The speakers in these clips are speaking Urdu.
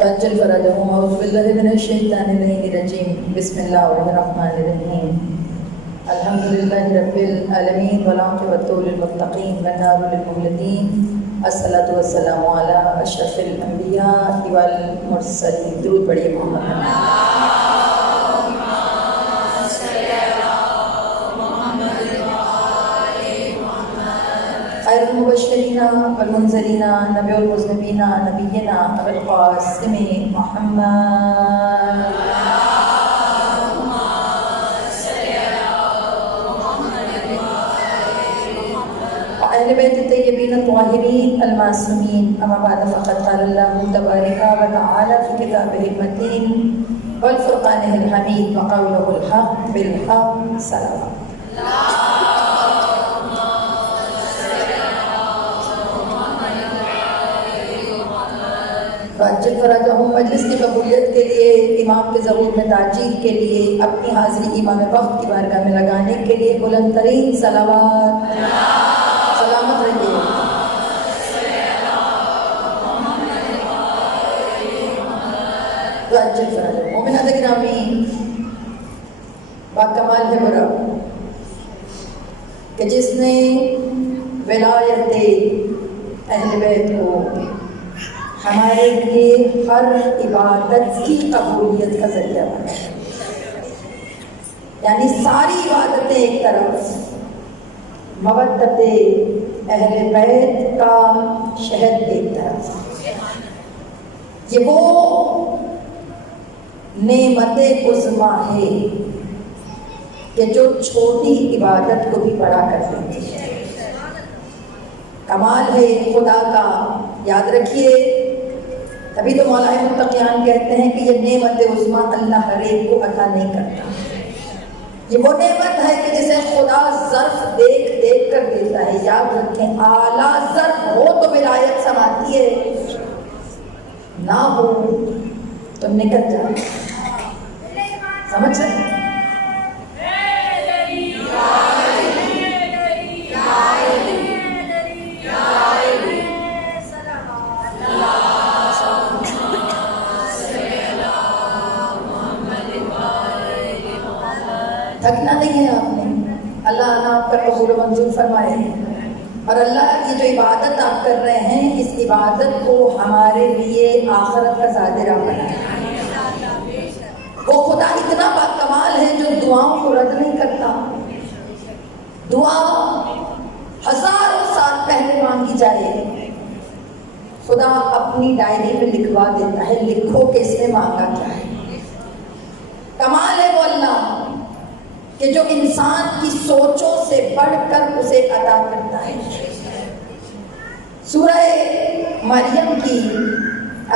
فأجل فرجهم أعوذ بالله من الشيطان الرجيم بسم الله الرحمن الرحيم الحمد لله رب العالمين والعاقبة للمتقين والنار للمخلدين الصلاة والسلام على أشرف الأنبياء والمرسلين. درود پڑھیے محمد خیر المبشرین والمنذرین نبی المذنبین نبینا ابو القاسم محمد اہل بیت الطیبین الطاہرین المعصومین. اما بعد فقد قال اللہ تبارک و تعالی فی کتابہ المتین والفرقان الحمید وقولہ الحق بالحق صلوات. فأجل فرجهم مجلس کی قبولیت کے لیے، امام کے ظہور میں تاجیل کے لیے، اپنی حاضری امام وقت کی بارگاہ میں لگانے کے لیے بلند ترین صلوات. سلامت رہیے. فأجل فرجهم. مومنات گرامی، باکمال ہے برا کہ جس نے ولایت اہل بیت کو ہمارے لیے ہر عبادت کی قبولیت کا ذریعہ بنا. یعنی ساری عبادتیں ایک طرف، مودت اہل بیت کا شہد ایک طرف. یہ وہ نعمت عظمیٰ ہے کہ جو چھوٹی عبادت کو بھی بڑا کر دیتی ہے. کمال ہے خدا کا. یاد رکھیے، تبھی تو مولا متقیان کہتے ہیں کہ یہ نعمت عظمیٰ اللہ ہر ایک کو عطا نہیں کرتا. یہ وہ نعمت ہے کہ جسے خدا ظرف دیکھ دیکھ کر دیتا ہے. یاد رکھیں، اعلیٰ ظرف ہو تو ولایت سماتی ہے، نہ ہو تو نکل جائے. سمجھ رہے ہیں؟ تھکنا نہیں ہے آپ نے. اللہ آپ پر قبول و منظور فرمائے. اور اللہ کی جو عبادت آپ کر رہے ہیں، اس عبادت کو ہمارے لیے آخرت کا زادرہ بنائے. وہ خدا اتنا باکمال ہے جو دعاؤں کو رد نہیں کرتا. دعا ہزاروں سال پہلے مانگی جائے، خدا اپنی ڈائری میں لکھوا دیتا ہے، لکھو کہ اس نے مانگا کیا ہے. کمال ہے وہ اللہ کہ جو انسان کی سوچوں سے بڑھ کر اسے عطا کرتا ہے. سورہ مریم کی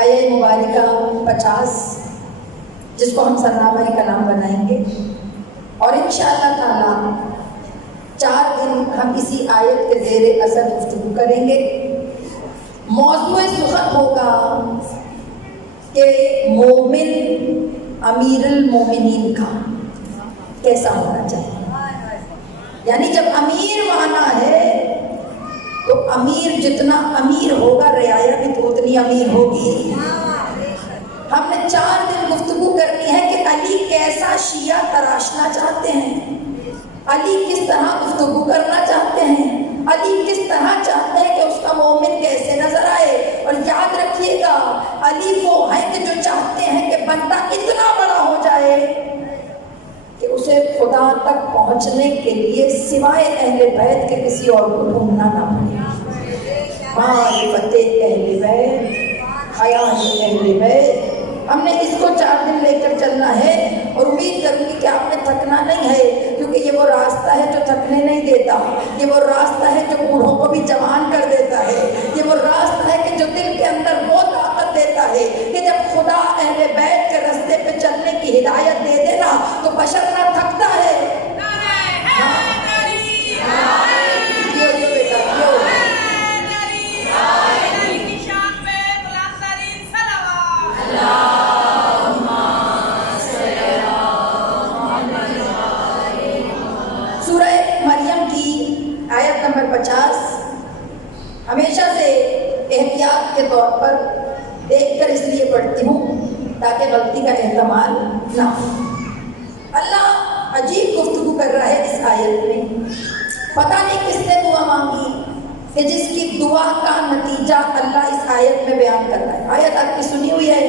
آیہ مبارکہ 50، جس کو ہم سرنامہ کلام بنائیں گے، اور انشاءاللہ تعالی 4 دن ہم اسی آیت کے زیر اثر گفتگو کریں گے. موضوع سخن ہوگا کہ مومن امیر المومنین کا کیسا ہونا چاہیے. یعنی جب امیر مانا ہے تو امیر جتنا امیر ہوگا، رعایا بھی تو اتنی امیر ہوگی. ہم نے 4 دن گفتگو کرنی ہے کہ علی کیسا شیعہ تراشنا چاہتے ہیں، علی کس طرح گفتگو کرنا چاہتے ہیں، علی کس طرح چاہتے ہیں کہ اس کا مومن کیسے نظر آئے. اور یاد رکھیے گا، علی وہ ہیں کہ جو چاہتے ہیں کہ بندہ اتنا بڑا ہو جائے کہ اسے خدا تک پہنچنے کے لیے سوائے اہل بیت کے کسی اور کو ڈھونڈنا نہ پڑے. معرفت اہل بیت، حیات اہل بیت. ہم نے اس کو 4 دن لے کر چلنا ہے، اور امید کروں گی کہ آپ نے تھکنا نہیں ہے، کیونکہ یہ وہ راستہ ہے جو تھکنے نہیں دیتا. یہ وہ راستہ ہے جو بوڑھوں کو بھی جوان کر دیتا ہے. یہ وہ راستہ ہے کہ جو دل کے اندر وہ طاقت دیتا ہے کہ جب خدا اہل بیت کے راستے پہ چلنے کی ہدایت دے دینا تو بشر نہ تھکتا ہے. سورہ مریم کی آیت نمبر 50 ہمیشہ سے احتیاط کے طور پر دیکھ کر اس لیے پڑھتی ہوں تاکہ غلطی کا احتمال نہ ہو۔ اللہ عجیب گفتگو کر رہا ہے اس آیت میں۔ پتہ نہیں کس نے دعا مانگی کہ جس کی دعا کا نتیجہ اللہ اس آیت میں بیان کر رہا ہے۔ آیت آپ کی سنی ہوئی ہے،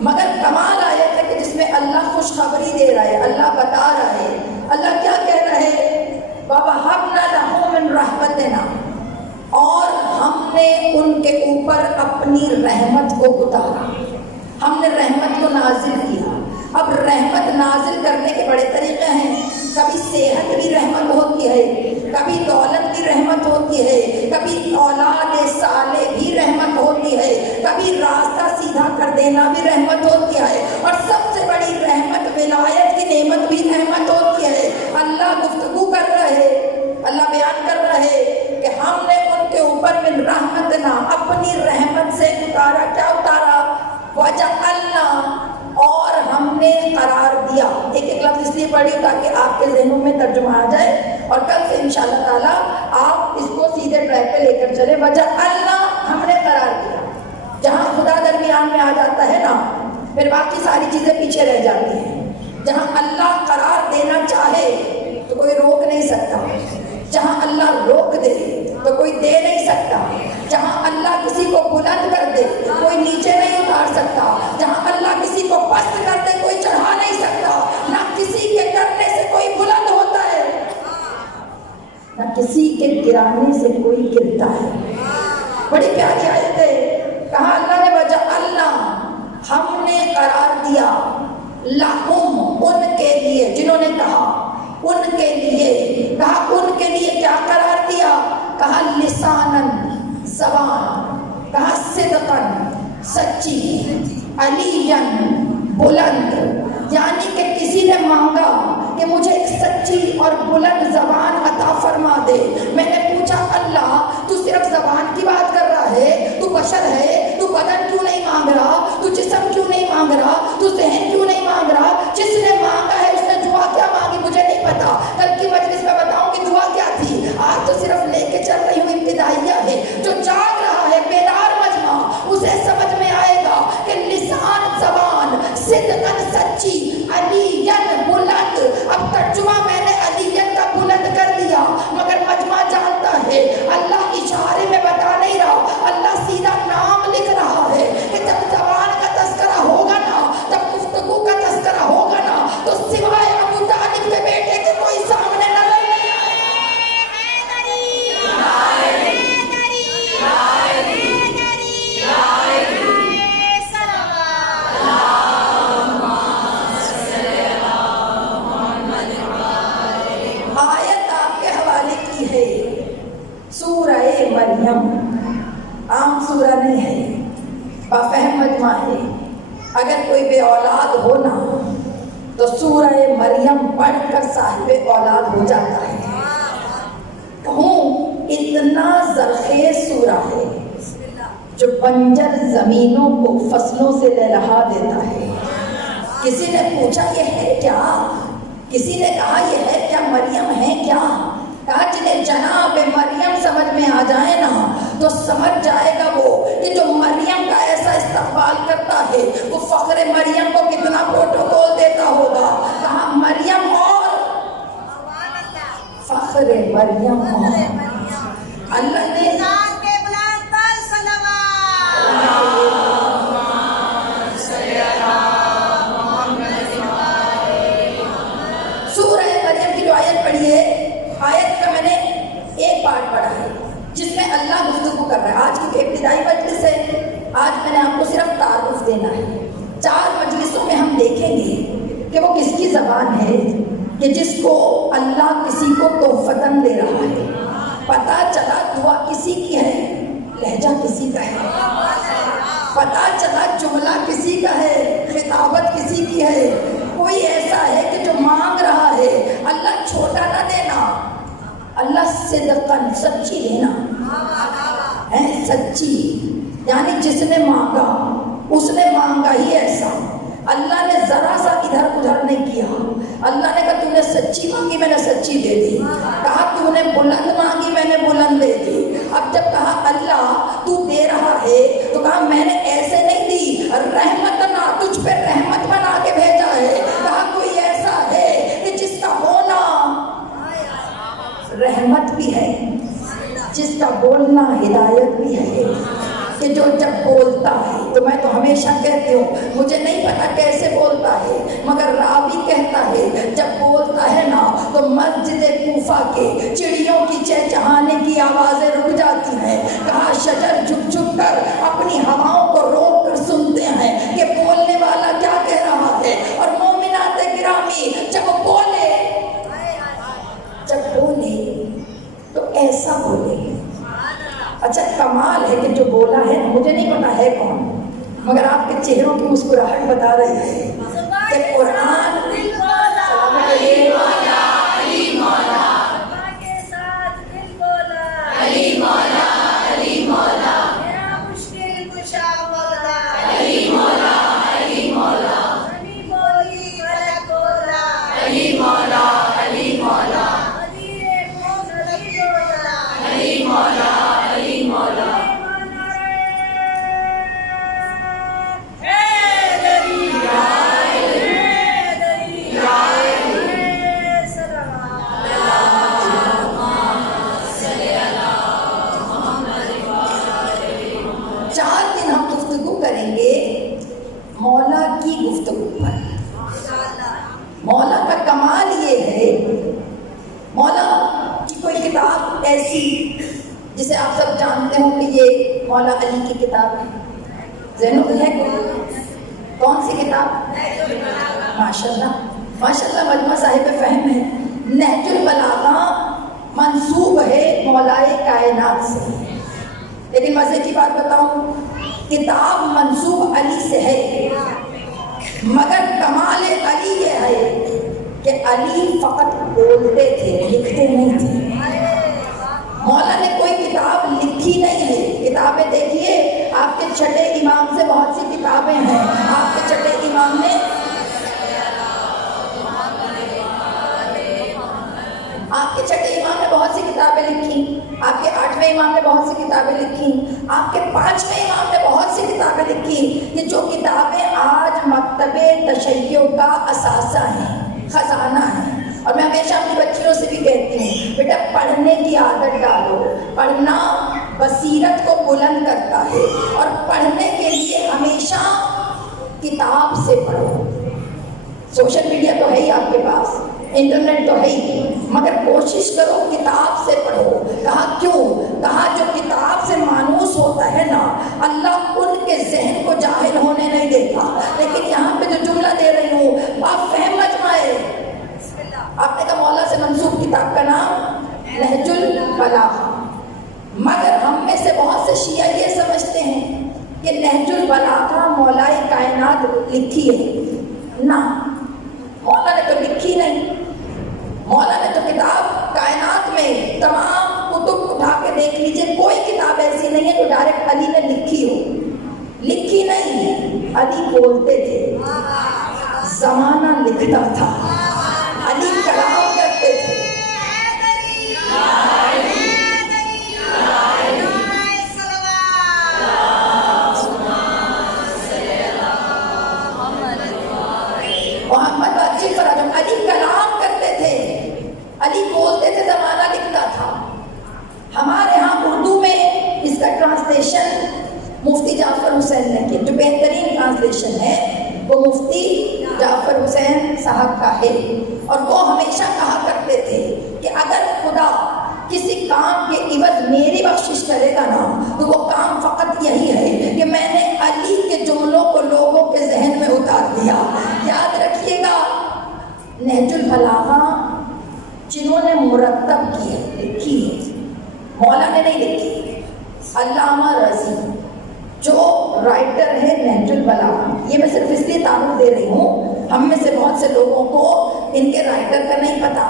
مگر کمال آیت ہے کہ جس میں اللہ خوشخبری دے رہا ہے، اللہ بتا رہا ہے۔ اللہ کیا کہہ رہا ہے؟ وَوَهَبْنَا لَهُ مِن رَحْمَتِنَا، اور ہم نے ان کے اوپر اپنی رحمت کو اتارا، ہم نے رحمت کو نازل کیا۔ اب رحمت نازل کرنے کے بڑے طریقے ہیں، کبھی صحت بھی رحمت ہوتی ہے، کبھی دولت بھی رحمت ہوتی ہے، کبھی اولاد صالح بھی رحمت ہوتی ہے، کبھی راستہ سیدھا کر دینا بھی رحمت ہوتی ہے، اور سب سے بڑی رحمت ولایت کی نعمت بھی رحمت ہوتی ہے۔ اللہ گفتگو کر رہا ہے، اللہ بیان کر رہا ہے کہ ہم نے ان کے اوپر من رحمتنا، اپنی رحمت سے اتارا۔ کیا اتارا؟ وجعلنا، اور ہم نے قرار دیا۔ ایک ایک لفظ اس لیے پڑھی تاکہ آپ کے ذہنوں میں ترجمہ آ جائے، اور کل سے انشاءاللہ تعالیٰ آپ اس کو سیدھے ٹریک پہ لے کر چلے۔ وجعلنا، ہم نے قرار دیا۔ جہاں خدا درمیان میں آ جاتا ہے نا، پھر باقی ساری چیزیں پیچھے رہ جاتی ہیں۔ جہاں اللہ قرار دینا چاہے تو کوئی روک نہیں سکتا، جہاں اللہ روک دے تو کوئی دے نہیں سکتا، جہاں اللہ کسی کو بلند کر دے کوئی نیچے نہیں اتار سکتا، جہاں اللہ کسی کو پست کر دے کوئی چڑھا نہیں سکتا، نہ کسی کے کرنے سے کوئی بلند ہوتا ہے، نہ کسی کے گرانے سے کوئی گرتا ہے۔ بڑی پیاری آیت ہے۔ کہا اللہ نے وجعلنا، ہم نے قرار دیا، لہم، ان کے لیے، جنہوں نے کہا ان کے لیے، کہا ان کے لیے کیا قرار دیا؟ کہا لسانن، زبان، کہا صدقن، سچی، علیین، بلند، یعنی کہ کسی نے مانگا کہ مجھے ایک سچی اور بلند زبان عطا فرما دے۔ میں نے پوچھا اللہ تو صرف زبان کی بات کر رہا ہے؟ تو بشر ہے، تو بدن کیوں نہیں مانگ رہا؟ تو جسم کیوں نہیں مانگ رہا؟ تو ذہن کیوں نہیں مانگ رہا؟ جس نے مانگا ہے اس نے دعا کیا مانگی مجھے نہیں پتا، کل کی مجلس میں بتاؤں کہ دعا کیا تھی۔ آج تو صرف لے کے چل رہی ہوں ابتدائیہ ہے، جو جاگ رہا ہے بیدار مجمع اسے سمجھ میں آئے گا کہ لسان، زبان، صدقن، سچی، علیین، بلند۔ اب ترجمہ میں نے علیین کا بلند کر دیا، مگر مجمع جانتا ہے اللہ اشارے میں بتا نہیں رہا، اللہ سیدھا نام لکھ رہا ہے کہ جب زبان کا تذکرہ ہوگا نا، جب گفتگو کا تذکرہ ہوگا نا، تو سوائے ابو طالب کے بیٹے کے کوئی سامنے نظر نہیں آئے۔ آیت آپ کے حوالے کی ہے سورہ مریم، عام سورہ نہیں ہے، بفہم مجمع ہے۔ اگر کوئی بے اولاد ہو نا تو سورہ مریم پڑھ کر صاحب اولاد ہو جاتا ہے۔ کہوں اتنا زرخیز سورہ ہے جو بنجر زمینوں کو فصلوں سے لہلہا دیتا ہے۔ کسی نے پوچھا یہ ہے کیا؟ کسی نے کہا یہ ہے کیا؟ مریم ہے کیا؟ کہا جنہیں جناب مریم سمجھ میں آ جائے نا تو سمجھ جائے گا وہ کہ جو مریم کا ایسا استقبال کرتا ہے وہ فخر مریم کو کتنا پروٹوکول دیتا ہوگا۔ کہا مریم اور فخر مریم اور اللہ نے سورہ مریم کی جو آیت پڑھی ہے، آیت کا میں نے ایک پارٹ پڑھا ہے جس میں اللہ گفتگو کر رہا ہے۔ آج کی ابتدائی مجلس ہے، آج میں نے آپ کو صرف تعارف دینا ہے۔ 4 مجلسوں میں ہم دیکھیں گے کہ وہ کس کی زبان ہے کہ جس کو اللہ کسی کو تحفتاً دے رہا ہے۔ پتہ چلا دعا کسی کی ہے، لہجہ کسی کا ہے، پتہ چلا جملہ کسی کا ہے، خطابت کسی کی ہے۔ کوئی ایسا ہے کہ جو مانگ رہا ہے، اللہ چھوٹا نہ دینا، اللہ صدقاً، سچی دینا ہے، سچی، یعنی جس نے مانگا اس نے مانگا ہی ایسا۔ اللہ نے ذرا سا ادھر ادھر نہیں کیا۔ اللہ نے کہا تو نے سچی مانگی میں نے سچی دے دی، کہا تو نے بلند مانگی میں نے بلند دے دی۔ اب جب کہا اللہ تو دے رہا ہے تو کہا میں نے ایسے نہیں بولنا ہدایت بھی ہے کہ جو جب بولتا ہے تو میں تو ہمیشہ کہتی ہوں مجھے نہیں پتا کیسے بولتا ہے، مگر راوی کہتا ہے جب بولتا ہے نا تو مسجد کوفہ کے چڑیوں کی چہچہانے کی آوازیں رک جاتی ہیں، کہا شجر جھک جھک کر اپنی ہواؤں کو روک کر سنتے ہیں کہ بولنے والا کیا کہہ رہا ہے۔ اور مومنات گرامی جب بولے تو ایسا بولے۔ اچھا کمال ہے کہ جو بولا ہے مجھے نہیں پتا ہے کون، مگر آپ کے چہروں کی مسکراہٹ بتا رہی ہے کہ قرآن مولا کی گفتگو پر۔ مولا کا کمال یہ ہے، مولا کی کوئی کتاب ایسی جسے آپ سب جانتے ہوں کہ یہ مولا علی کی کتاب ہے، ذہنوں میں ہے کون سی کتاب؟ ماشاءاللہ ماشاءاللہ، مجمع صاحب فہم ہے۔ نہج البلاغہ منسوب ہے مولائے کائنات سے، لیکن مزے کی بات بتاؤں، کتاب منسوب علی سے ہے، مگر کمال علی یہ ہے کہ علی فقط بولتے تھے، لکھتے نہیں تھے۔ مولا نے کوئی کتاب لکھی نہیں ہے۔ کتابیں دیکھیے، آپ کے چھٹے امام سے بہت سی کتابیں ہیں، آپ کے چھٹے امام نے بہت سی کتابیں لکھی، آپ کے 8ویں امام نے بہت سی کتابیں لکھی، آپ کے 5ویں امام نے بہت سی کتابیں لکھی۔ یہ جو کتابیں آج مکتب تشیع کا اثاثہ ہیں، خزانہ ہیں، اور میں ہمیشہ اپنی بچیوں سے بھی کہتی ہوں بیٹا پڑھنے کی عادت ڈالو، پڑھنا بصیرت کو بلند کرتا ہے، اور پڑھنے کے لیے ہمیشہ کتاب سے پڑھو۔ سوشل میڈیا تو ہے ہی آپ کے پاس، انٹرنیٹ تو ہے ہی، مگر کوشش کرو کتاب سے پڑھو۔ کہا کیوں؟ کہا جو کتاب سے مانوس ہوتا ہے نا، اللہ ان کے ذہن کو جاہل ہونے نہیں دیتا۔ لیکن یہاں پہ جو جملہ دے رہی ہوں آپ فہم مجمع ہے، آپ نے کہا مولا سے منسوب کتاب کا نام نہج البلاغہ، مگر ہم میں سے بہت سے شیعہ یہ سمجھتے ہیں کہ نہج البلاغہ مولائے کائنات لکھی ہے۔ نہ، مولا نے تو لکھی نہیں۔ مولا نے تو کتاب کائنات میں تمام کتب اٹھا کے دیکھ لیجئے، کوئی کتاب ایسی نہیں ہے جو ڈائریکٹ علی نے لکھی ہو، لکھی نہیں۔ علی بولتے تھے، زمانہ لکھتا تھا، علی کلام کرتے تھے۔ محمد واجب پر جب علی کلام کرتے تھے، علی بولتے تھے، زمانہ لکھتا تھا۔ ہمارے ہاں اردو میں اس کا ٹرانسلیشن مفتی جعفر حسین نے کی، جو بہترین ٹرانسلیشن ہے وہ مفتی جعفر حسین صاحب کا ہے، اور وہ ہمیشہ کہا کرتے تھے کہ اگر خدا کسی کام کے عوض میری بخشش کرے گا نا تو وہ کام فقط یہی ہے کہ میں نے علی کے جملوں کو لوگوں کے ذہن میں اتار دیا۔ یاد رکھیے گا، نہج البلاغہ جنہوں نے مرتب کی ہے، لکھی ہے، مولا نے نہیں لکھی، علامہ رضی جو رائٹر ہے نہج البلاغہ، یہ میں صرف اس لیے تعارف دے رہی ہوں، ہم میں سے بہت سے لوگوں کو ان کے رائٹر کا نہیں پتا۔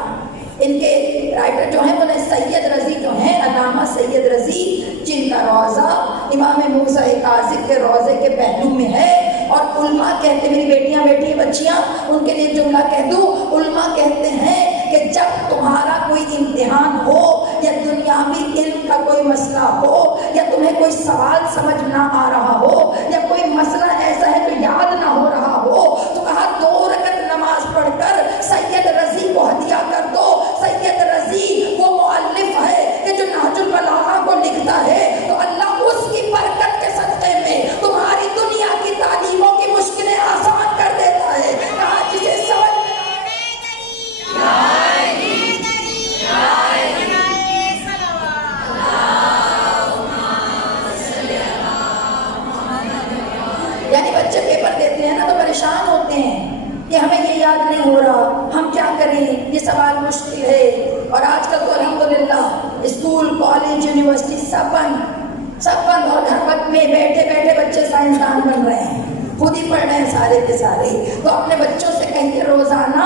ان کے رائٹر جو ہیں وہ سید رضی جو ہیں، علامہ سید رضی، جن کا روضہ امام موسیٰ کاظم کے روضے کے پہلو میں ہے، اور علماء کہتے، میری بیٹیاں بیٹھی ہیں، بچیاں، ان کے لیے جملہ کہہ دوں، علماء کہتے ہیں کہ جب تمہارا کوئی امتحان ہو یا دنیاوی علم کا کوئی مسئلہ ہو یا تمہیں کوئی سوال سمجھ نہ آ رہا ہو یا کوئی مسئلہ ایسا ہے جو یاد نہ ہو رہا ہو، تو کہا 2 رکعت نماز پڑھ کر سید رضی کو ہدیہ کر دو۔ سید رضی وہ مؤلف ہے کہ جو نہج البلاغہ کو لکھتا ہے یعنی بچے پیپر دیتے ہیں نا تو پریشان ہوتے ہیں کہ ہمیں یہ یاد نہیں ہو رہا، ہم کیا کریں، یہ سوال مشکل ہے۔ اور آج کل تو الحمدللہ اسکول، کالج، یونیورسٹی سب بند اور گھر وقت میں بیٹھے بیٹھے بچے سائنسدان بن رہے ہیں، خود ہی پڑھ رہے ہیں سارے کے سارے۔ تو اپنے بچوں سے کہیے روزانہ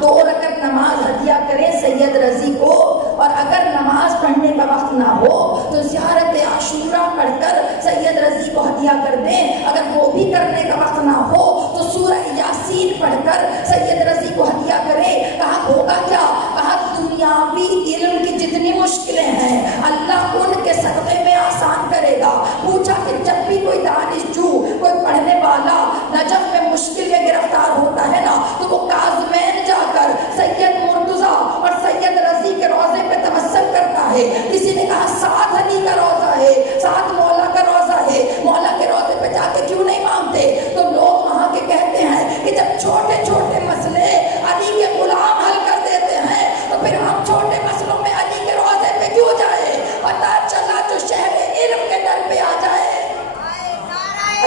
2 رکعت نماز ہدیہ کریں سید رضی کو، اور اگر نماز پڑھنے کا وقت نہ ہو تو زیارت عاشورہ پڑھ کر سید رضی کو ہدیہ کر دیں۔ اگر وہ بھی کرنے کا وقت نہ ہو تو سورہ یاسین پڑھ کر سید رضی کو ہدیہ کریں۔ کہا ہوگا کیا؟ کہا دنیاوی علم کی جتنی مشکلیں ہیں اللہ ان کے صدقے میں آسان کرے گا۔ پوچھا کہ جب بھی کوئی دانشجو، کوئی پڑھنے والا نجف میں مشکل میں گرفتار ہوتا ہے نا تو وہ کاظمین جا کر سید مرتضیٰ اور سید رضی کے روضے پہ تبسم کرتا ہے۔ کسی نے کہا 7 علی کا روضہ ہے، 7 مولا کا روضہ ہے، مولا کے روضے پہ جا کے کیوں نہیں مانگتے؟ تو لوگ وہاں کے کہتے ہیں کہ جب چھوٹے چھوٹے مسئلے علی کے غلام حل کر دیتے ہیں تو پھر ہم چھوٹے مسئلوں میں علی کے روضے پہ کیوں جائے؟ پتہ چلا جو شہر علم کے در پہ آ جائے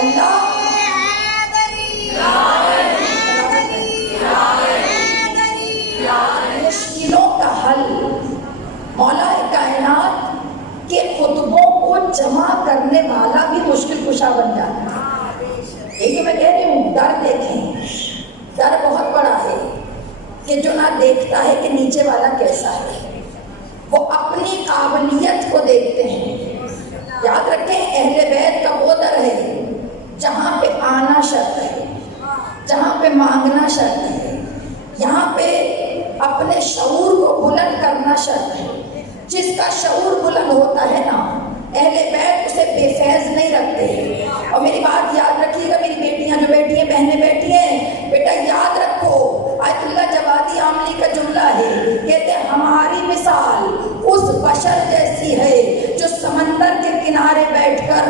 اللہ مشکلوں کا حل، مولا کائنات کے خطبوں کو جمع کرنے والا بھی مشکل کشا بن جاتا ہے۔ یہ میں کہہ رہی ہوں، در دیکھیں، در بہت بڑا ہے کہ جو نہ دیکھتا ہے کہ نیچے والا کیسا ہے، وہ اپنی قابلیت کو دیکھتے ہیں۔ یاد رکھیں اہل بیت کا وہ در ہے جہاں پہ آنا شرط ہے، جہاں پہ مانگنا شرط ہے، یہاں پہ اپنے شعور کو بلند کرنا شرط ہے۔ جس کا شعور بلند ہوتا ہے نا، اہل بیت اسے بے فیض نہیں رکھتے۔ اور میری بات یاد رکھیے گا، میری بیٹیاں جو بیٹھی ہیں، بہنیں بیٹھی ہیں، بیٹا یاد رکھو آیت اللہ جوادی عاملی کا جملہ ہے، کہتے ہیں ہماری مثال اس بشر جیسی ہے جو سمندر کے کنارے بیٹھ کر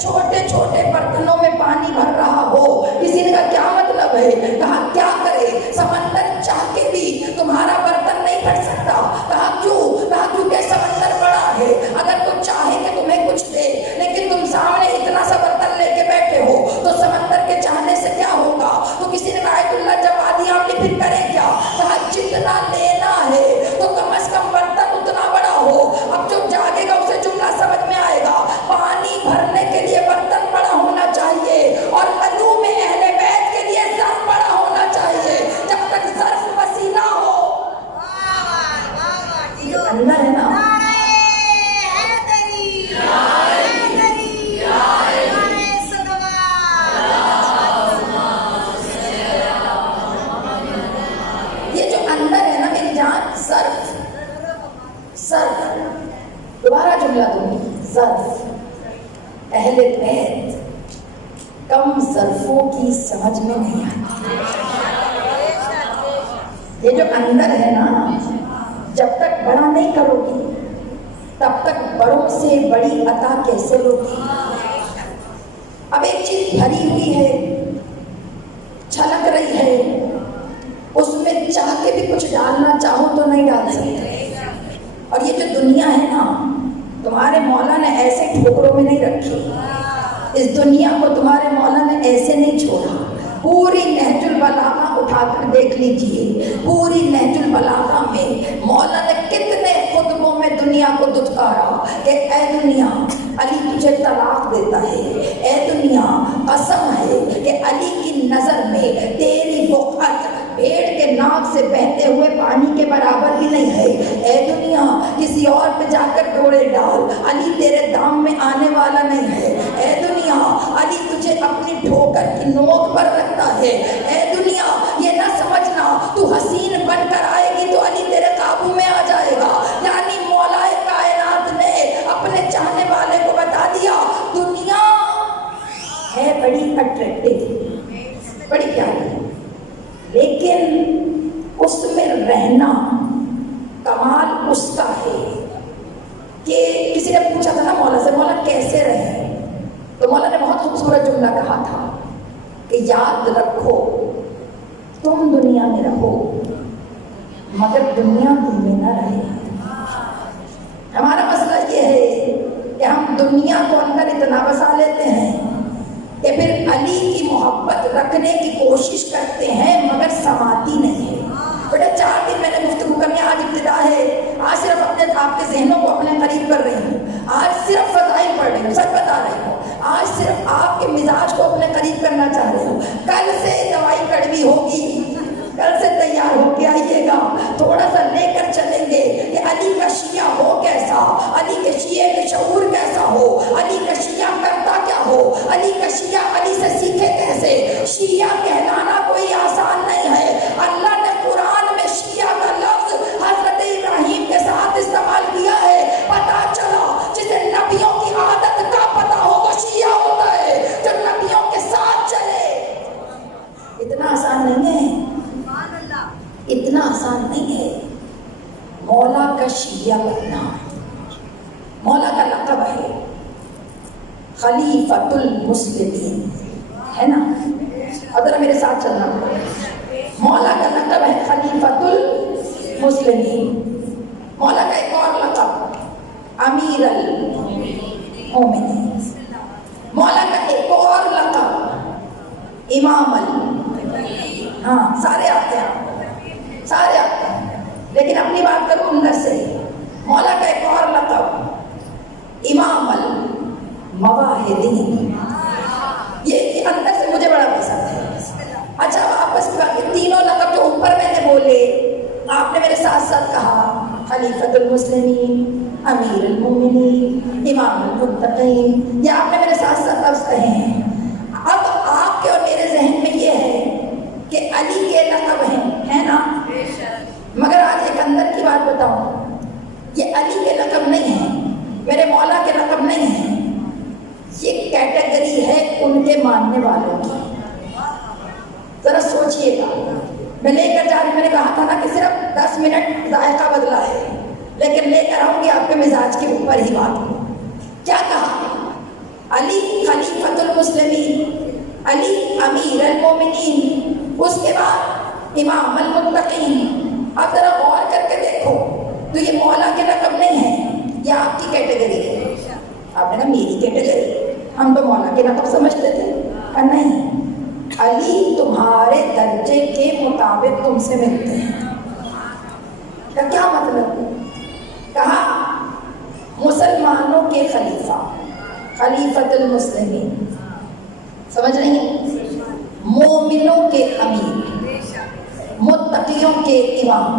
چھوٹے چھوٹے برتنوں میں پانی بھر رہا ہو۔ کسی نے کہا کیا مطلب ہے؟ کہا کیا کرے، سمندر چاہ کے بھی تمہارا برتن نہیں بھر سکتا۔ کہا کیوں؟ کہا کیونکہ سمندر بڑا ہے، اگر کوئی چاہے کہ تمہیں کچھ دے لیکن تم سامنے اتنا سا برتن لے کے بیٹھے ہو تو سمندر کے چاہنے سے کیا ہوگا؟ تو کسی نے کہا آیت اللہ جوادی عاملی پھر کرے کیا؟ کہا جتنا لینا ہے تو کم از کم برتن اتنا بڑا ہو۔ اب جو جاگے گا اسے جملہ سمجھ میں آئے گا، پانی بھرنے کے لیے برتن بڑا ہونا چاہیے اور علوم اہل بیت کے لیے ظرف بڑا ہونا چاہیے۔ جب تک ظرف وسیلہ ہو، یہ اندر ہے نا، یہ جو اندر ہے نا میری جان، ظرف دوبارہ جملہ دوں، ظرف۔ اہل بیت کم ظرفوں کی سمجھ میں نہیں آتی۔ یہ جو اندر ہے نا، جب تک بڑا نہیں کرو گی تب تک بڑوں سے بڑی عطا کیسے لوگی؟ اب ایک چیز بھری ہوئی ہے، چھلک رہی ہے، اس میں چاہ کے بھی کچھ ڈالنا چاہو تو نہیں ڈال سکتے۔ اور یہ جو دنیا ہے نا، تمہارے مولا نے ایسے ٹھوکروں میں نہیں رکھی، اس دنیا کو تمہارے مولا نے ایسے نہیں چھوڑا۔ پوری نہج البلاغہ اٹھا کر دیکھ لیجئے، پوری نہج البلاغہ میں مولا نے کتنے خطبوں میں دنیا کو دھتکارا کہ اے دنیا علی تجھے طلاق دیتا ہے، اے دنیا قسم ہے کہ علی کی نظر میں تیری بقعت بھیڑ کے ناک سے بہتے ہوئے پانی کے برابر بھی نہیں ہے۔ اے دنیا کسی اور پہ جا کر ڈوڑے ڈال، علی تیرے دام میں آنے والا نہیں ہے۔ اے دنیا علی تجھے اپنی ٹھوکر کی نوک پر رکھتا ہے۔ اے دنیا یہ نہ سمجھنا تو حسین بن کر آئے گی تو علی تیرے قابو میں آ جائے گا۔ یعنی مولا کائنات نے اپنے چاہنے والے کو بتا دیا دنیا ہے بڑی اٹریکٹیو، بڑی پیاری، لیکن اس میں رہنا کمال اس کا ہے کہ کسی نے پوچھا تھا نا مولا سے، مولا کیسے رہے؟ تو مولا نے بہت خوبصورت جملہ کہا تھا کہ یاد رکھو تم دنیا میں رہو مگر دنیا تم میں نہ رہے۔ ہمارا مسئلہ یہ ہے کہ ہم دنیا کو اندر اتنا بسا لیتے ہیں رکھنے کی کوشش کرتے ہیں مگر سماتی نہیں ہے۔ بیٹا 4 دن میں نے گفتگو کرنی، آج ابتدا ہے، آج صرف اپنے آپ کے ذہنوں کو اپنے قریب کر رہی ہوں، آج صرف فضائل پڑھ رہی ہوں، سچ بتا رہی ہوں، آج صرف آپ کے مزاج کو اپنے قریب کرنا چاہ رہی ہوں۔ کل سے دوائی کڑوی ہوگی، کل سے تیار ہو کے آئیے گا، تھوڑا سا لے کر چلیں گے کہ علی کا شیعہ ہو کیسا، علی کے شیعہ کے شعور کیسا ہو، علی کا شیعہ کرتا کیا ہو، علی کا شیعہ علی سے سیکھے کیسے۔ شیعہ کہلانا کوئی آسان نہیں ہے۔ اللہ نے قرآن میں شیعہ کا لفظ حضرت ابراہیم کے ساتھ استعمال کیا ہے۔ پتا چلا جسے نبیوں کی عادت کا پتا ہو وہ شیعہ ہوتا ہے، جو نبیوں کے ساتھ چلے۔ اتنا آسان نہیں ہے، اتنا آسان نہیں ہے مولا کا شیعہ بننا۔ مولا کا لقب ہے خلیفۃ المسلمین، ہے نا؟ اور ذرا میرے ساتھ چلنا، مولا کا لقب ہے خلیفۃ المسلمین۔ مولا کا ایک اور لقب امیر المومنین، مولا کا ایک اور لقب امام ہاں سارے آتے ہیں، سارے آتے ہیں، لیکن اپنی بات کروں اندر سے۔ مولا کا ایک اور لقب امام المواحدین، یہ اندر سے مجھے بڑا پسند ہے۔ اچھا واپس کی بات، تینوں لقب جو اوپر میں نے بولے، آپ نے میرے ساتھ ساتھ کہا خلیفۃ المسلمین، امیر المومنین، امام المتقین، یہ آپ نے میرے ساتھ ساتھ لفظ کہے ہیں۔ اب آپ کے اور میرے ذہن میں یہ ہے کہ علی کے لقب ہیں، ہے نا؟ مگر آج ایک اندر کی بات بتاؤں، یہ علی کے لقب نہیں ہے، میرے مولا کے لقب نہیں ہے، یہ کیٹیگری ہے ان کے ماننے والوں کی۔ ذرا سوچئے گا، میں لے کر جا رہی، میں نے کہا تھا نا کہ صرف 10 منٹ ذائقہ بدلا ہے، لیکن لے کر آؤں گی آپ کے مزاج کے اوپر ہی بات۔ کیا کہا؟ علی خلیفۃ المسلمین، علی امیر المومنین، اس کے بعد امام المتقین۔ اب ذرا غور کر کے دیکھو تو یہ مولا کے لقب نہیں ہے، یہ آپ کی کیٹیگری ہے۔ آپ نے کہا میری کیٹیگری، ہم تو مولا کے لقب سمجھتے تھے، اور نہیں، علی تمہارے درجے کے مطابق تم سے ملتے ہیں۔ کا کیا مطلب؟ کہا مسلمانوں کے خلیفہ، خلیفۃ المسلمین، سمجھ رہی ہیں؟ مومنوں کے امیر، متقیوں کے امام۔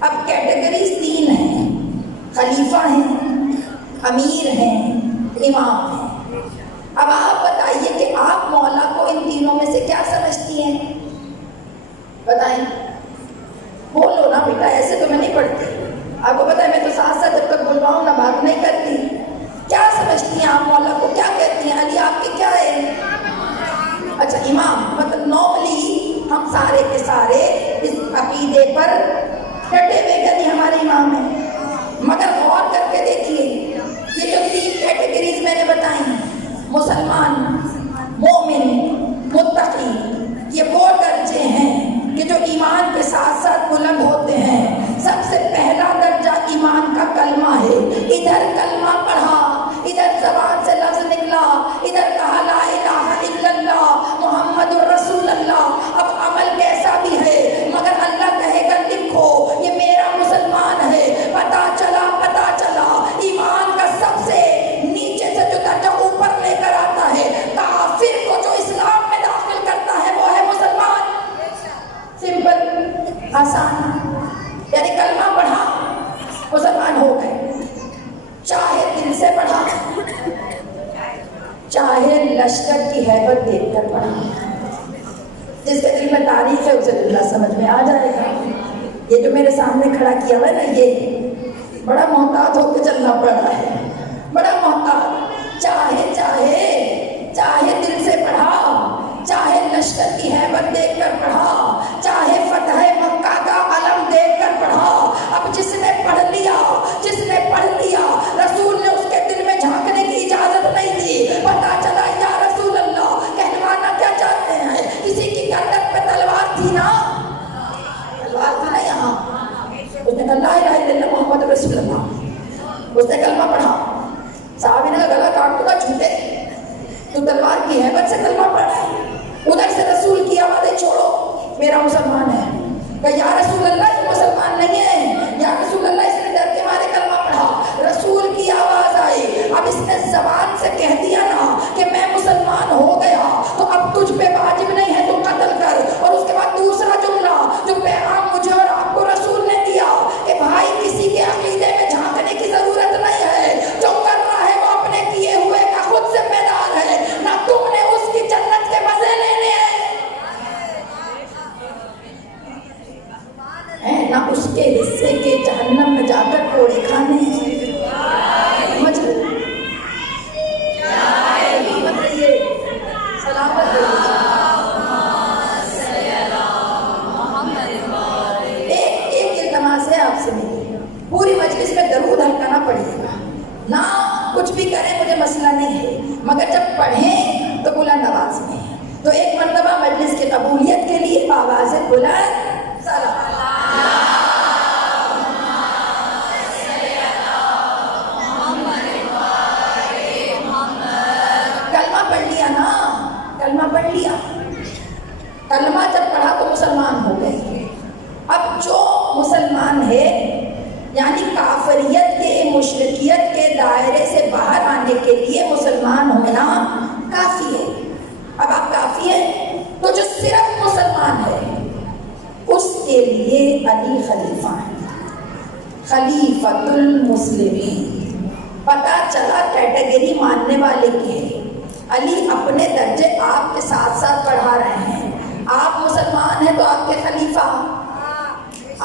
اب کیٹیگریز 3 ہیں، خلیفہ ہیں، امیر ہیں، امام ہیں۔ اب آپ بتائیے کہ آپ مولا کو ان تینوں میں سے کیا سمجھتی ہیں؟ بتائیں، بولو نا بیٹا، ایسے تو میں نہیں پڑھتی، آپ کو پتا ہے میں تو ساتھ ساتھ جب تک بلواؤں نا بات نہیں کرتی۔ کیا سمجھتی ہیں آپ مولا کو، کیا کہتی ہیں؟ علی آپ کے کیا ہے؟ اچھا امام، مطلب نارملی ہم سارے کے سارے اس عقیدے پر ڈٹے ہوئے کہ ہمارے امام ہیں، مگر غور کر کے دیکھیے یہ جو 3 کیٹیگریز میں نے بتائی، مسلمان، مومن، متقی، یہ وہ درجے ہیں کہ جو ایمان کے ساتھ ساتھ بلند ہوتے ہیں۔ سب سے پہلا درجہ ایمان کا کلمہ ہے، ادھر کلمہ پڑھا، ادھر زبان سے لفظ نکلا، ادھر کہا لا الہ الا اللہ محمد الرسول اللہ۔ اب عمل کیسا بھی ہے مگر اللہ کہے گا لکھو یہ میرا مسلمان ہے۔ پتا چلا ایمان کا سب سے نیچے سے جو درجہ اوپر لے کر آتا ہے، کافر کو جو اسلام میں داخل کرتا ہے وہ ہے مسلمان۔ سمپل، آسان، یعنی کلمہ پڑھا مسلمان ہو گئے، چاہے دل سے پڑھا، چاہے لشکر کی ہیبت دیکھ کر پڑھا۔ جس کے دل میں تاریخ ہے اسے اللہ سمجھ میں آ جائے گا۔ یہ جو میرے سامنے کھڑا کیا ہوا ہے نا، یہ بڑا محتاط ہو کے چلنا پڑ رہا ہے، بڑا محتاط، چاہے دل سے پڑھا، چاہے لشکر کی ہیبت دیکھ کر پڑھا، چاہے فتح مکہ کا علم دیکھ کر پڑھا۔ اب جس نے پڑھ لیا رسول نے اس کے دل میں جھانکنے کی اجازت نہیں دی۔ پتا چلا یا رسول اللہ کہلوانا کیا چاہتے ہیں؟ کسی کی گردن پہ تلوار تھی نا، تلوار تھی نا یہاں، اس نے کہا لا الہ الا اللہ محمد رسول اللہ، اس نے کلمہ پڑھا، صحابی نے کہا گلا کاٹ دوں گا جھوٹے، تو تلوار کی ہیبت سے کلمہ پڑھا ہے، ادھر سے کیا مسلمان ہے؟ کہ یا رسول اللہ یہ مسلمان نہیں ہے، یا رسول اللہ اس نے ڈر کے مارے کلمہ پڑھا۔ رسول کی آواز آئی، اب اس نے زبان سے کہہ دیا نا کہ میں مسلمان ہو گیا تو اب تجھ پہ واجب نہیں ہے تو قتل کر۔ اور اس کے بعد دوسرا جملہ جو پیغام مجھے اور آپ کو رسول نے دیا کہ بھائی کسی کے عقیدے میں جھانکنے کی ضرورت نہیں ہے، جو کر رہا ہے وہ اپنے کیے ہوئے کا خود ذمہ دار ہے، نہ تم نے اس کی جنت کے مزے لینے ہیں نہ اس کے حصے کے جہنم میں جا کر کوڑے کھانے ہیں۔ سمجھ رہیے؟ سلامت رہیے۔ ایک التماس ہے آپ سے میری، پوری مجلس میں درود ہلکا نہ پڑھیے گا، نہ کچھ بھی کریں مجھے مسئلہ نہیں ہے، مگر جب پڑھیں تو بلند آواز میں۔ تو ایک مرتبہ مجلس کی قبولیت کے لیے آواز بلند کلمہ پڑھ لیا، کلمہ جب پڑھا تو مسلمان ہو گئے۔ اب جو مسلمان ہے یعنی کافریت کے مشرکیت کے دائرے سے باہر آنے کے لیے مسلمان ہونا کافی ہے۔ اب آپ کافی ہیں تو جو صرف مسلمان ہے اس کے لیے علی خلیفہ ہے، خلیفۃ المسلمین۔ پتہ چلا کیٹیگری ماننے والے کی ہے، علی اپنے درجے آپ کے ساتھ ساتھ بڑھا رہے ہیں۔ آپ مسلمان ہیں تو آپ کے خلیفہ،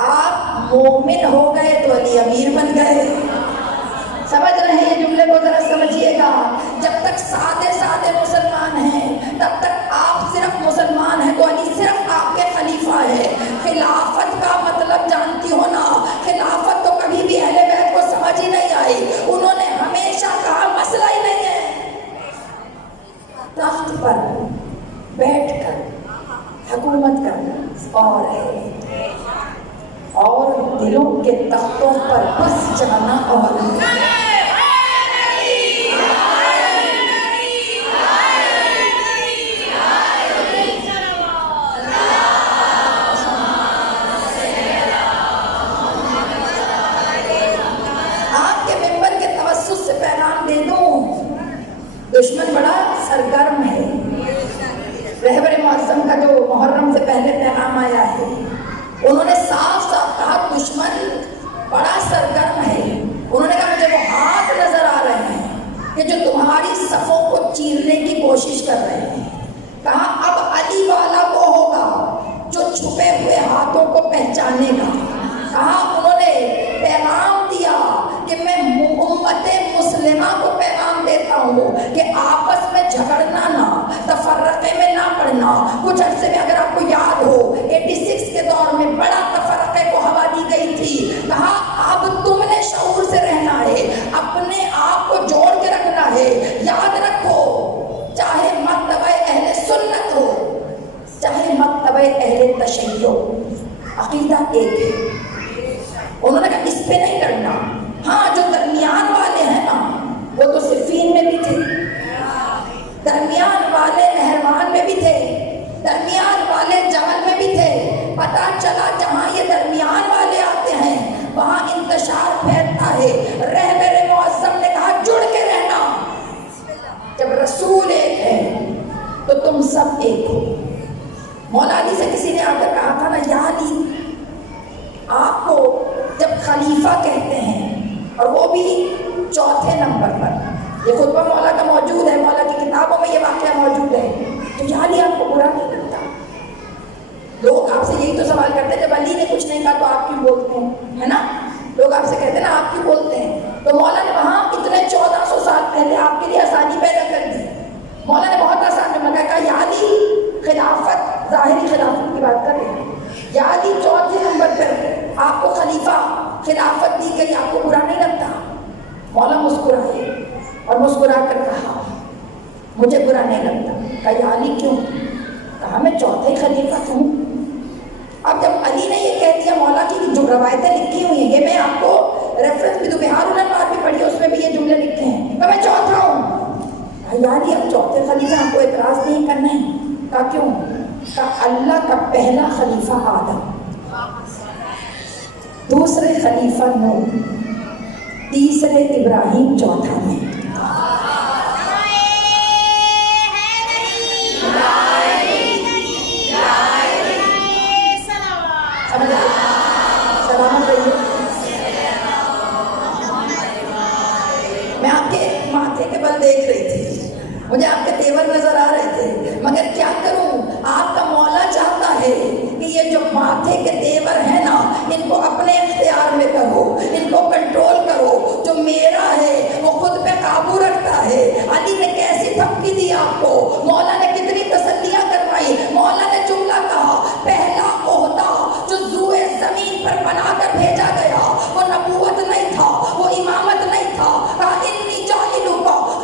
آپ مومن ہو گئے تو علی امیر بن گئے۔ سمجھ رہے ہیں یہ جملے کو ذرا سمجھیے گا۔ جب تک سادے مسلمان ہیں تب تک آپ صرف مسلمان ہیں تو علی صرف آپ کے خلیفہ ہے۔ خلافت کا مطلب جانتی ہو نا، خلافت تو کبھی بھی اہل بیت کو سمجھ ہی نہیں آئی، انہوں نے ہمیشہ کہا مسئلہ ہی نہیں ہے، تخت پر بیٹھ کر حکومت کرنا اور دلوں کے تختوں پر بس جانا اور آپ کے ممبر کے توسط سے پیغام دے دوں، دشمن بڑا سرگرم ہے۔ رہبر معظم کا جو محرم سے پہلے پیغام آیا ہے انہوں نے صاف کہا دشمن بڑا سرگرم ہے۔ انہوں نے کہا مجھے وہ ہاتھ نظر آ رہے ہیں کہ جو تمہاری صفوں کو چیرنے کی کوشش کر رہے ہیں۔ کہا اب علی والا وہ ہوگا جو چھپے ہوئے ہاتھوں کو پہچانے گا۔ کہا انہوں نے پیغام دیا کہ میں امت مسلمہ کو پیغام دیتا ہوں کہ آپس میں جھگڑنا نہ، تفرقے میں نہ پڑنا۔ کچھ عرصے میں اگر آپ کو یاد ہو 86 کے دور میں بڑا تفرقے کو ہوا دی گئی تھی۔ کہا اب تم نے شعور سے رہنا ہے، اپنے آپ کو جوڑ کے رکھنا ہے۔ یاد رکھو چاہے مکتبہ اہل سنت ہو چاہے مکتبہ اہل تشیع، عقیدہ ایک ہے۔ انہوں نے کہا اس پہ نہیں لڑنا۔ ہاں جو درمیان والے ہیں نا وہ تو صفین میں بھی تھے، درمیان والے نہروان میں بھی تھے، درمیان والے جمل میں بھی تھے۔ پتہ چلا جہاں یہ درمیان والے آتے ہیں وہاں انتشار پھیلتا ہے۔ رہبر معظم نے کہا جڑ کے رہنا، جب رسول ایک ہے تو تم سب ایک ہو۔ مولا علی سے کسی نے آ کر کہا تھا نا یا علی، آپ کو جب خلیفہ کہتے ہیں اور وہ بھی چوتھے نمبر پر، یہ خطبہ مولا کا موجود ہے، مولا کی کتابوں میں یہ واقعہ موجود ہے، تو یا علی آپ کو برا نہیں لگتا؟ لوگ آپ سے یہی تو سوال کرتے ہیں جب علی نے کچھ نہیں کہا تو آپ کیوں بولتے ہیں، ہے نا؟ لوگ آپ سے کہتے ہیں نا آپ کیوں بولتے ہیں؟ تو مولا نے وہاں اتنے 1400 سال پہلے آپ کے لیے آسانی پیدا کر دی۔ مولا نے بہت آسان جملہ کہا یا علی، خلافت ظاہری خلافت کی بات کر رہے ہیں، یا علی چوتھے نمبر پر آپ کو خلیفہ خلافت دی گئی، آپ کو برا نہیں لگتا؟ مولا مسکرائے اور مسکرا کر کہا مجھے برا نہیں لگتا۔ کہا یا علی کیوں؟ کہا میں چوتھے خلیفہ ہوں۔ اب جب علی نے یہ کہہ دیا، مولا کی جو روایتیں لکھی ہوئی ہیں، یہ میں آپ کو ریفرنس بھی دوں، بہار الانوار بھی پڑھی، اس میں بھی یہ جملے لکھے ہیں کہ میں چوتھا ہوں۔ کہا یا علی اب چوتھے خلیفہ، ہم کو اعتراض نہیں کرنا ہے۔ کہا کیوں؟ کا اللہ کا پہلا خلیفہ آدم، دوسرے خلیفہ نوح، تیسرے ابراہیم، چوتھا میں۔ سلامت رہیے۔ میں آپ کے ماتھے کے بل دیکھ رہی تھی، مجھے آپ کے تیور نظر آ رہے تھے، مگر کیا کروں، آپ کا مولا چاہتا ہے کہ یہ جو ماتھے کے تیور ہیں نا، ان کو اپنے اختیار میں کرو، ان کو کنٹرول کرو۔ جو میرا ہے وہ خود پہ قابو رکھتا ہے۔ علی نے کیسی دھمکی دی آپ کو، مولا نے کتنی تسلیاں کروائی۔ مولا نے جملہ کہا، پہلا عہدہ جو روئے زمین پر بنا کر بھیجا گیا وہ نبوت نہیں تھا، وہ امامت نہیں تھا۔ کہا انی جاعلک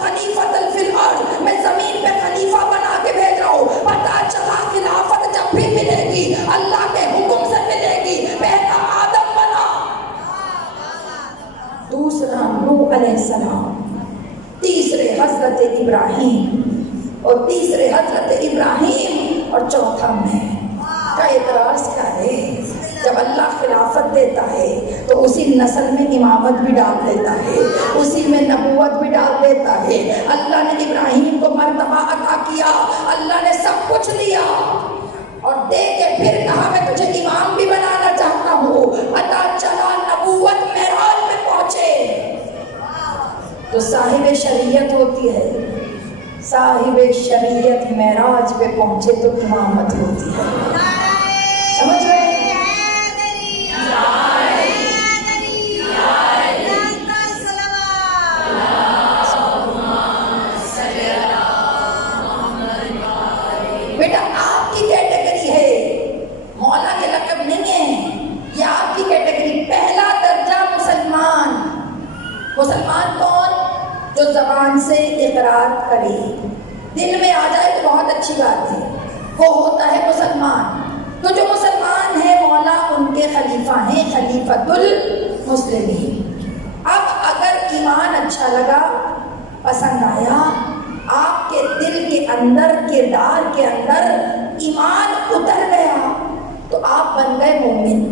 خلیفۃ فی الارض، میں زمین پہ خلیفہ بنا کے بھیج رہا ہوں۔ پتہ چلا خلافت جب بھی ملے گی اللہ کے حکم سے ملے گی۔ پہلا آدم بنا، دوسرا نوح علیہ السلام، تیسرے حضرت ابراہیم، اور تیسرے حضرت ابراہیم اور چوتھا میں۔ کا اعتراض کیا ہے؟ جب اللہ خلافت دیتا ہے تو اسی نسل میں امامت بھی ڈال دیتا ہے، اسی میں نبوت بھی ڈال دیتا ہے۔ اللہ نے ابراہیم کو مرتبہ عطا کیا، اللہ نے سب کچھ دیا، اور دے کے پھر کہا میں تجھے امام بھی بنانا چاہتا ہوں۔ پتہ چلا نبوت معراج میں پہنچے تو صاحب شریعت ہوتی ہے، صاحب شریعت معراج پہ پہنچے تو امامت ہوتی ہے۔ سمجھ رہے ہیں؟ بیٹا آپ کی کیٹیگری ہے، مولا کے لقب نہیں ہے، یہ آپ کی کیٹیگری۔ پہلا درجہ مسلمان۔ مسلمان کون؟ جو زبان سے اقرار کرے، دل میں آ جائے تو بہت اچھی بات ہے، وہ ہوتا ہے مسلمان۔ تو جو مسلمان ہیں مولا ان کے خلیفہ ہیں، خلیفۃ المسلمین۔ اب اگر ایمان اچھا لگا، پسند آیا، آپ کے دل کے اندر، کردار کے اندر ایمان اتر گیا تو آپ بن گئے مومن۔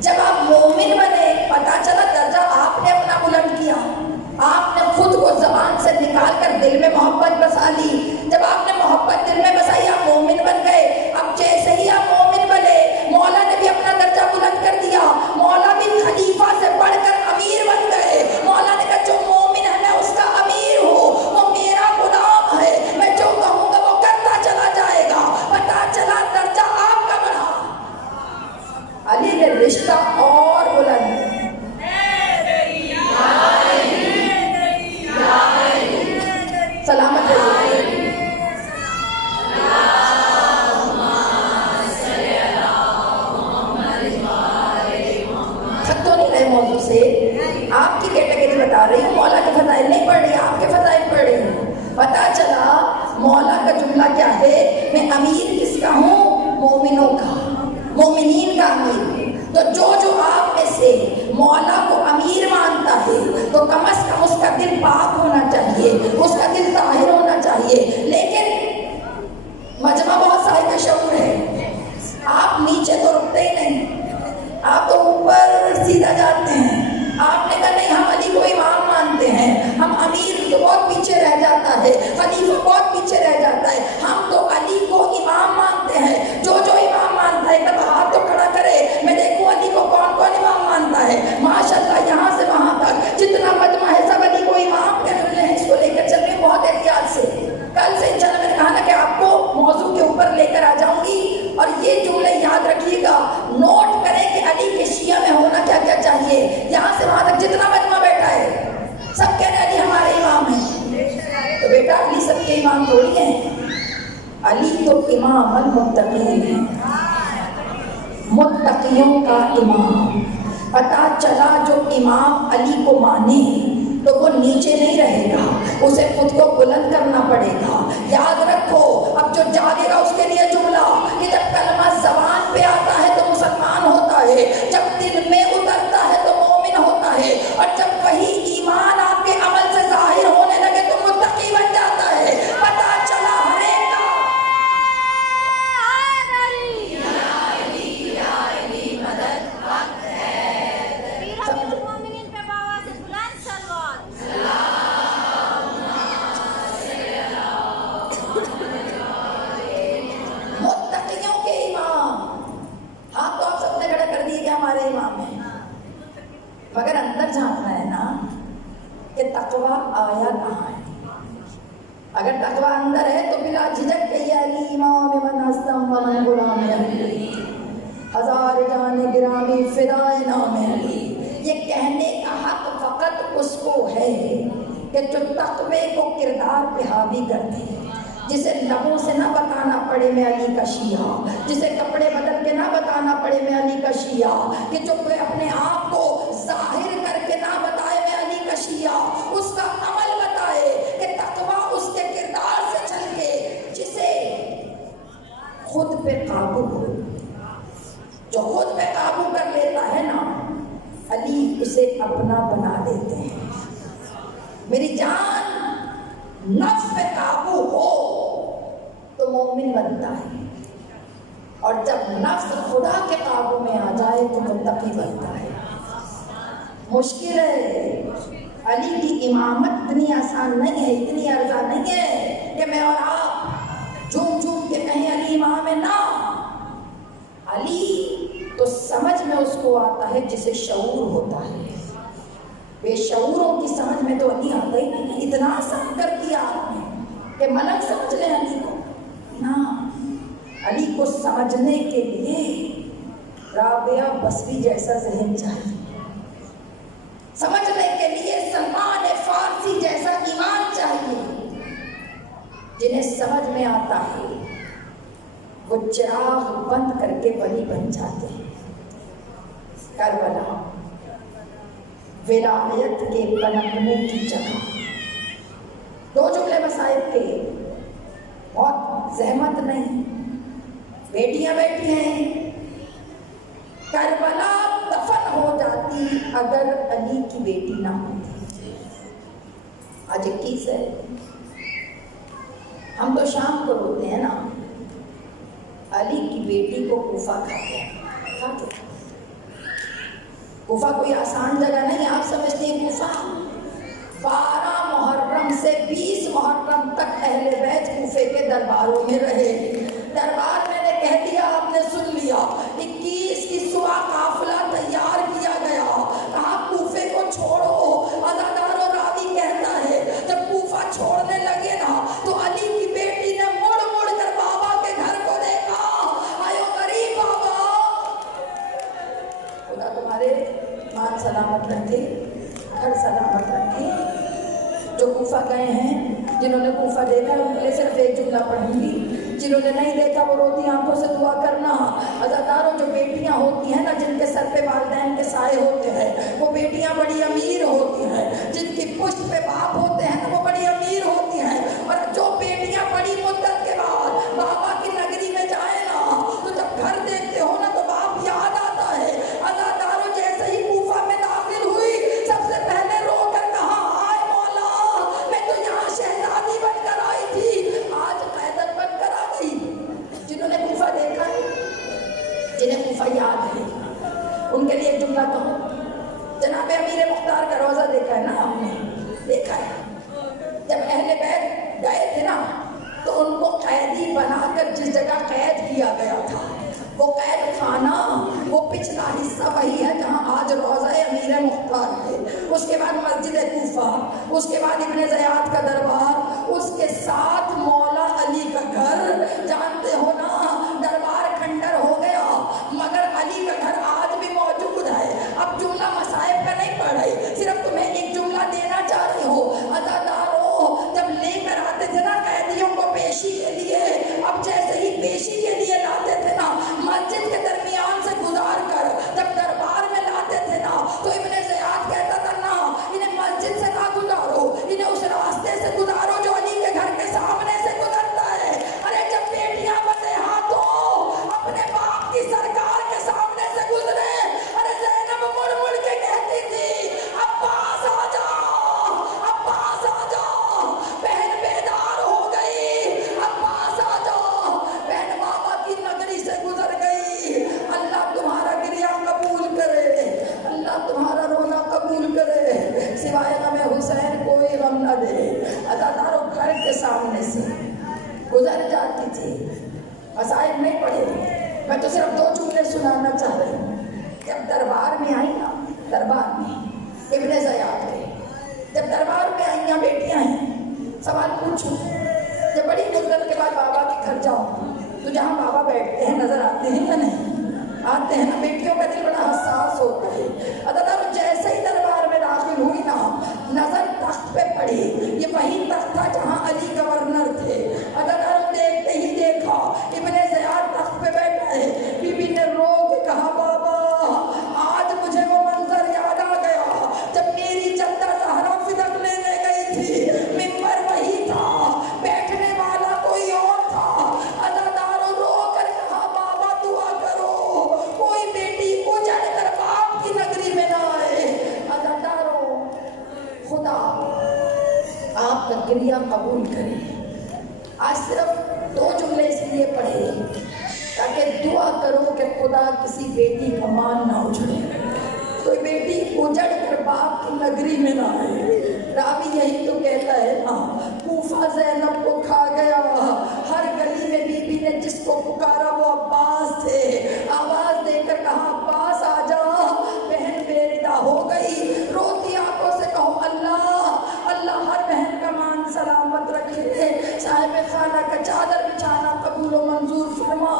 جب آپ مومن بنے، پتہ چلا درجہ آپ نے اپنا بلند کیا، آپ نے خود کو زبان سے نکال کر دل میں محبت بسا لی۔ جب آپ نے محبت دل میں بسائی آپ مومن بن گئے۔ اب جیسے ہی آپ مومن بنے، مولا نے بھی اپنا درجہ بلند کر دیا، مولا بھی خلیفہ سے بڑھ کر امیر بن گئے۔ مولا نے کہا جو مومن ہے میں اس کا امیر ہوں، وہ میرا غلام ہے، میں جو کہوں گا وہ کرتا چلا جائے گا۔ پتہ چلا درجہ آپ کا بڑھا، علی نے رشتہ اور بلند۔ سلامت رہیے۔ تھک تو نہیں رہے موضوع سے؟ آپ کی کیٹیگری بتا رہی ہوں، مولا کے فضائل نہیں پڑھ رہی، آپ کے فضائل پڑھ رہی ہوں۔ پتہ چلا مولا کا جملہ کیا ہے، میں امیر کس کا ہوں؟ مومنوں کا، مومنین کا امیر۔ تو جو آپ میں سے مولا کو امیر مانتا ہے تو کم از کم اس کا دل پاک ہونا چاہیے، اس کا دل طاہر ہونا چاہیے۔ لیکن مجمع بہت صاحب شعور ہے، آپ نیچے تو رکتے ہی نہیں، آپ تو اوپر سیدھا جاتے ہیں۔ آپ نے کہا نہیں ہم علی کو امام مانتے ہیں، ہم امیر تو بہت پیچھے رہ جاتا ہے، خلیفہ بہت پیچھے رہ جاتا ہے، ہم تو علی کو امام مانتے ہیں۔ جو امام مانتا ہے کب ہاتھ تو کھڑا کرے، میں دیکھوں علی کو کون کون امام مانتا ہے۔ ماشاءاللہ یہاں سے وہاں تک جتنا مجمع ہے سب علی کو امام کہتے ہیں، اس کو لے کر چل رہے ہیں بہت احتیاط سے۔ کل سے انشاءاللہ میں نے کہا نا کہ آپ کو موضوع کے اوپر لے کر آ جاؤں گی، اور یہ جملے یاد رکھیے گا، نوٹ کریں کہ علی کے شیعہ میں ہونا کیا کیا چاہیے۔ یہاں سے وہاں تک جتنا مجمع بیٹھا ہے سب کہہ رہے ہیں علی ہمارے امام ہیں، تو بیٹا علی سب کے امام تھوڑی ہیں، علی تو امام المتقین ہے، متقیوں کا امام۔ پتہ چلا جو امام علی کو مانے تو وہ نیچے نہیں رہے گا، اسے خود کو بلند کرنا پڑے گا۔ یاد رکھو اب جو جاگے گا اس کے لیے جملہ کہ جب کلمہ زبان پہ آتا ہے تو مسلمان ہوتا ہے، جب دل میں اترتا ہے تو مومن ہوتا ہے، اور جب وہی ایمان آپ کے عمل سے ظاہر ہونے لگے تو متقی بن جاتا ہے۔ پتہ چلا ہر ایک کا اگر تقوی اندر ہے تو بلا جھجک کہیے علی امام من ہستم و من غلام علی، ہزار جان گرامی فدائے نام علی۔ یہ کہنے کا حق فقط اس کو ہے کہ جو تقوی کو کردار پہ حاوی کرتے ہیں، جسے لبوں سے نہ بتانا پڑے میں علی کا شیعہ، جسے کپڑے بدل کے نہ بتانا پڑے میں علی کا شیعہ، کہ جو کوئی اپنے آپ کو ظاہر کر کے نہ بتائے میں علی کا شیعہ، اس کا عمل بتائے کہ تقوی اس کے کردار سے چل کے، جسے خود پہ قابو ہو، جو خود پہ قابو کر لیتا ہے نا، علی اسے اپنا بنا دیتے ہیں۔ میری جان نفس پہ قابو ہو تو مومن بنتا ہے، اور جب نفس خدا کے قابو میں آ جائے تو متقی بنتا ہے۔ مشکل ہے، علی کی امامت اتنی آسان نہیں ہے، اتنی ارزاں نہیں ہے کہ میں اور آپ جھوم جھوم کے کہیں علی امام ہے۔ نا، علی تو سمجھ میں اس کو آتا ہے جسے شعور ہوتا ہے، بے شعوروں کی سمجھ میں تو علی آتا ہی نہیں۔ اتنا آسان کر دیا آپ نے کہ ملک سمجھ لیں علی کو، نا، علی کو سمجھنے کے لیے رابعہ بصری جیسا ذہن چاہیے، سمجھنے کے لیے سلمان فارسی جیسا ایمان چاہیے۔ جنہیں سمجھ میں آتا ہے وہ چراغ بند کر کے ولی بن جاتے ہیں۔ کربلا ولایت کے پنپنے کی جگہ۔ دو جملے مصائب کے، بہت زحمت نہیں، بیٹیاں بیٹھی ہیں۔ کربلا دفن ہو جاتی اگر علی کی بیٹی نہ ہوتی۔ آج 21 ہے، ہم تو شام کو روتے ہیں نا، علی کی بیٹی کو کوفہ کھاتے ہیں۔ کوفہ کوئی آسان جگہ نہیں، آپ سمجھتے ہیں کوفہ 12 محرم سے 20 محرم تک اہل بیت کوفے کے درباروں میں رہے۔ دربار میں نے کہہ دیا، آپ نے سن لیا، 21 کی صبح قافلہ تیار کیا گیا، کہا کوفے کو چھوڑو۔ عزادار و راوی کہتا ہے جب کوفہ چھوڑنے لگے نا تو علی کی بیٹی نے مڑ مڑ کر بابا کے گھر کو دیکھا، آئے غریب بابا، خدا تمہارے مان سلامت رکھے، گھر سلامت رکھے۔ جو کوفہ گئے ہیں، جنہوں نے کوفہ دیکھا ان کے لیے صرف ایک جملہ پڑھوں گی، جنہوں نے نہیں دیکھا وہ روتی آنکھوں سے دعا کرنا۔ عزاداروں، جو بیٹیاں ہوتی ہیں نا، جن کے سر پہ والدین کے سائے ہوتے ہیں، وہ بیٹیاں بڑی امیر ہوتی ہیں۔ جن کی پشت پہ باپ ہوتے ہیں نا، وہ بڑی امیر ہوتی ہیں۔ اور جو بیٹیاں بڑی مدت کے بعد بابا کی نگری میں جائیں نا، تو جب گھر دیکھتے ہو نا تو باپ یاد آتا ہے۔ عزاداروں، جیسے ہی کوفہ میں داخل ہوئی، سب سے پہلے رو کر کہا، ہائے مولا، میں تو یہاں شہزادی بن کر آئی تھی، آج قیدر بن کر آ گئی۔ جنہوں نے کوفہ دیکھا ہے، جنہیں کوفہ یاد ہے، ان کے لیے ایک جملہ کہوں۔ جناب امیر مختار کا روضہ دیکھا ہے نا، ہم نے دیکھا ہے۔ جب اہل بیت گئے تھے نا تو ان کو قیدی بنا کر جس جگہ قید کیا گیا تھا، وہ قید خانہ، وہ پچھلا حصہ وہی ہے جہاں آج روضہ امیر مختار ہے۔ اس کے بعد مسجد کوفہ، اس کے بعد ابن زیاد کا دربار، اس کے ساتھ مولا علی کا گھر۔ جانتے ہو نا، دربار کھنڈر ہو گیا مگر علی کا گھر آج بھی موجود ہے۔ اب جملہ مصائب کا نہیں پڑھ رہی، صرف تمہیں ایک جملہ دینا چاہ رہی ہو۔ عزاداروں، جب لے کر آتے تھے نا قیدیوں کو پیشی کے لیے، اب جیسے ہی پیشی کے لیے لاتے تھے نا، مسجد کے درمیان سے گزار کر جب دربار میں لاتے تھے نا، تو ابن زیاد کہتا تھا نا، انہیں مسجد سے نہ گزارو، انہیں اس راستے سے گزارو جو علی کے گھر کے سامنے سے گزرتا ہے۔ ارے جب بیٹیاں بندے ہاتھوں اپنے باپ کی سرکار کے سامنے سے گزرے، ارے زینب مڑ مڑ کے کہتی تھی، عباس آ جا، عباس آ جا، بہن بیدار ہو گئی، عباس آ جا، بہن بابا کی نگری سے گزر گئی۔ اللہ تمہارا گریہ قبول کرے، اللہ تمہارا رونا قبول کرے، سوائے غم حسین کوئی غم نہ دے۔ عزاداروں، گھر کے سامنے سے گزر جاتی تھی، مصائب نہیں پڑے۔ میں تو صرف 2 جملے سنانا چاہ رہی ہوں۔ جب دربار میں آئی نا، دربار میں ابن زیاد کے جب دربار میں آئیاں بیٹیاں ہیں، سوال پوچھوں، جب بڑی مدت کے بعد بابا کے گھر جاؤ تو جہاں بابا بیٹھتے ہیں نظر آتے ہیں یا نہیں؟ آتے ہیں نا۔ بیٹیوں کا دل بڑا حساس ہوتا ہے۔ عدالت جیسے ہی دربار میں داخل ہوئی نا، نظر تخت پہ پڑی، یہ وہی تخت تھا جہاں علی گورنر تھے۔ عدالت دیکھتے ہی دیکھا ابن زیاد تخت پہ بیٹھا ہے۔ بی بی نے رو کے کہا بابا آج مجھے وہ منظر یاد آ گیا جب میری جدہ زہرا فدق لینے گئی تھی، ممبر وہی تھا، بیٹھنے والا کوئی اور تھا۔ عدالت رو کر کہا بابا دعا کرو کوئی بیٹی اجڑ کر باپ کی نگری میں نہ آئے۔ عدالت خدا آپ کا گریہ قبول کرے۔ آج صرف 2 جملے اس لیے پڑھے تاکہ دعا کرو کہ خدا کسی بیٹی کا مان نہ اجڑے، کوئی بیٹی اجڑ کر باپ کی نگری میں نہ آئے۔ راوی یہی تو کہتا ہے نا، کوفہ زینب کو کھا گیا، ہر گلی میں بی بی نے جس کو پکارا وہ عباس تھے۔ آواز دے کر کہا عباس آ جا، بہن بے ردا ہو گئی۔ روتی آنکھوں سے کہو اللہ اللہ ہر بہن کا مان سلامت رکھے، صاحب خانہ کا چادر بچھانا قبول و منظور فرما،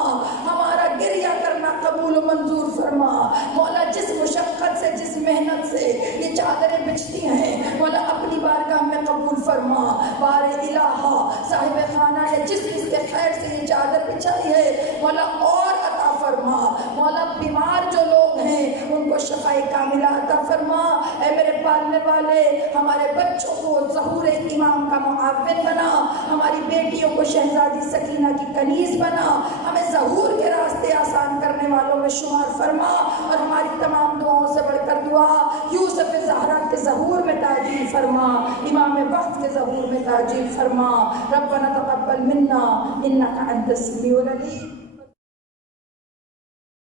ہمارا گریہ کرنا قبول و منظور فرما۔ مولا جس مشقت سے جس محنت سے یہ چادریں بچتی ہیں مولا اپنی بارگاہ میں قبول فرما۔ بار الہا صاحب خانہ نے جس کے خیر سے یہ چادر بچھائی ہے مولا اور عطا فرما۔ مولا بیمار جو لوگ ہیں ان کو شفاء کاملہ عطا فرما۔ اے میرے پالنے والے ہمارے بچوں کو ظہور امام کا معاون بنا، ہماری بیٹیوں کو شہزادی سکینہ کی کنیز بنا، ہمیں ظہور کے راستے آسان کرنے والوں میں شمار فرما، اور ہماری تمام دعاؤں سے بڑھ کر دعا یوسف زہرا کے ظہور میں تعجیل فرما، امام وقت کے ظہور میں تعجیل فرما۔ ربنا تقبل منا انک انت السمیع العلیم۔